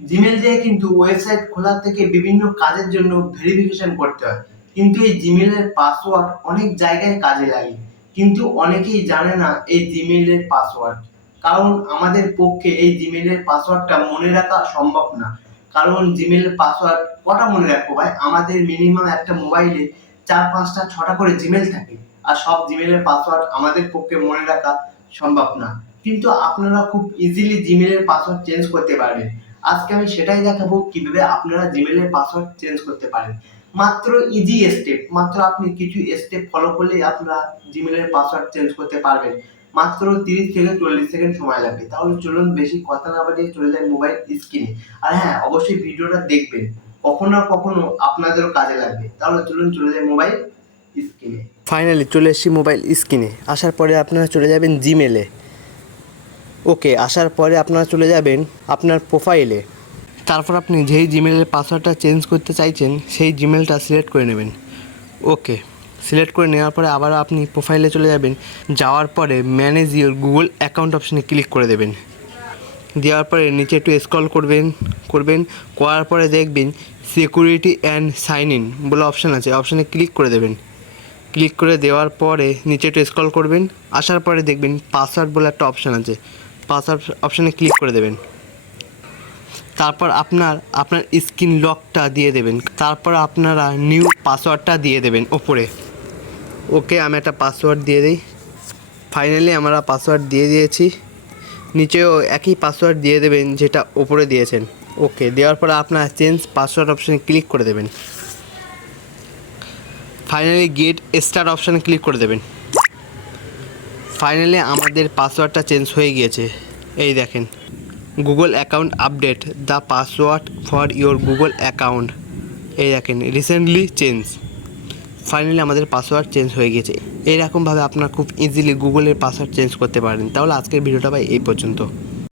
Gmail দিয়ে কিন্তু website খোলা থেকে বিভিন্ন কাজের জন্য ভেরিফিকেশন করতে হয়, কিন্তু এই জিমেলের পাসওয়ার্ড অনেক জায়গায় কাজে লাগে, কিন্তু অনেকেই জানে না এই জিমেলের পাসওয়ার্ড। কারণ আমাদের পক্ষে এই জিমেলের পাসওয়ার্ডটা মনে রাখা সম্ভব না। কারণ জিমেলের পাসওয়ার্ড কটা মনে রাখবো ভাই? আমাদের মিনিমাম একটা মোবাইলে 4 5 6টা করে জিমেল থাকে, আর সব জিমেলের পাসওয়ার্ড আমাদের পক্ষে মনে রাখা সম্ভব না। কিন্তু আপনারা খুব ইজিলি জিমেলের পাসওয়ার্ড চেঞ্জ করতে পারবেন। আজকে আমি সেটাই দেখাবো কিভাবে আপনারা জিমেলের পাসওয়ার্ড চেঞ্জ করতে পারেন। মাত্র ইজি স্টেপ, মাত্র আপনি কিছু স্টেপ ফলো করলেই আপনারা জিমেলের পাসওয়ার্ড চেঞ্জ করতে পারবেন। মাত্র 30 থেকে 40 সেকেন্ড সময় লাগবে। তাহলে চলুন বেশি কথা না বাড়িয়ে চলে যাই মোবাইল স্ক্রিনে। আর হ্যাঁ, অবশ্যই ভিডিওটা দেখবেন, কখনো না কখনো আপনাদেরও কাজে লাগবে। তাহলে চলুন চলে যাই মোবাইল স্ক্রিনে। ফাইনালি চলে এসেছি মোবাইল স্ক্রিনে। আসার পরে আপনারা চলে যাবেন জিমেলে। ওকে, আসার পরে আপনারা চলে যাবেন আপনার প্রোফাইলে। তারপর আপনি যেই জিমেলের পাসওয়ার্ডটা চেঞ্জ করতে চাইছেন সেই জিমেলটা সিলেক্ট করে নেবেন। ওকে, সিলেক্ট করে নেওয়ার পরে আবার আপনি প্রোফাইলে চলে যাবেন। যাওয়ার পরে ম্যানেজ ইওর গুগল অ্যাকাউন্ট অপশানে ক্লিক করে দেবেন। দেওয়ার পরে নিচে একটু স্ক্রল করার পরে দেখবেন সিকিউরিটি অ্যান্ড সাইন ইন বলে অপশান আছে, অপশানে ক্লিক করে দেবেন। ক্লিক করে দেওয়ার পরে নিচে একটু স্ক্রল করবেন, আসার পরে দেখবেন পাসওয়ার্ড বলে একটা অপশান আছে, পাসওয়ার্ড অপশানে ক্লিক করে দেবেন। তারপর আপনার স্ক্রিন লকটা দিয়ে দেবেন। তারপর আপনারা নিউ পাসওয়ার্ডটা দিয়ে দেবেন ওপরে। ওকে, আমি একটা পাসওয়ার্ড দিয়ে দিই। ফাইনালি আমরা পাসওয়ার্ড দিয়ে দিয়েছি। নিচেও একই পাসওয়ার্ড দিয়ে দেবেন যেটা ওপরে দিয়েছেন। ওকে, দেওয়ার পরে আপনার চেঞ্জ পাসওয়ার্ড অপশানে ক্লিক করে দেবেন। ফাইনালি গেট স্টার্ট অপশানে ক্লিক করে দেবেন। ফাইনালি আমাদের পাসওয়ার্ডটা চেঞ্জ হয়ে গিয়েছে। এই দেখেন, Google account update, the password for your Google account. এই দেখেন, রিসেন্টলি চেঞ্জ। ফাইনালি আমাদের পাসওয়ার্ড চেঞ্জ হয়ে গেছে। এইরকমভাবে আপনারা খুব ইজিলি গুগলের পাসওয়ার্ড চেঞ্জ করতে পারেন। তাহলে আজকের ভিডিওটা ভাই এই পর্যন্ত।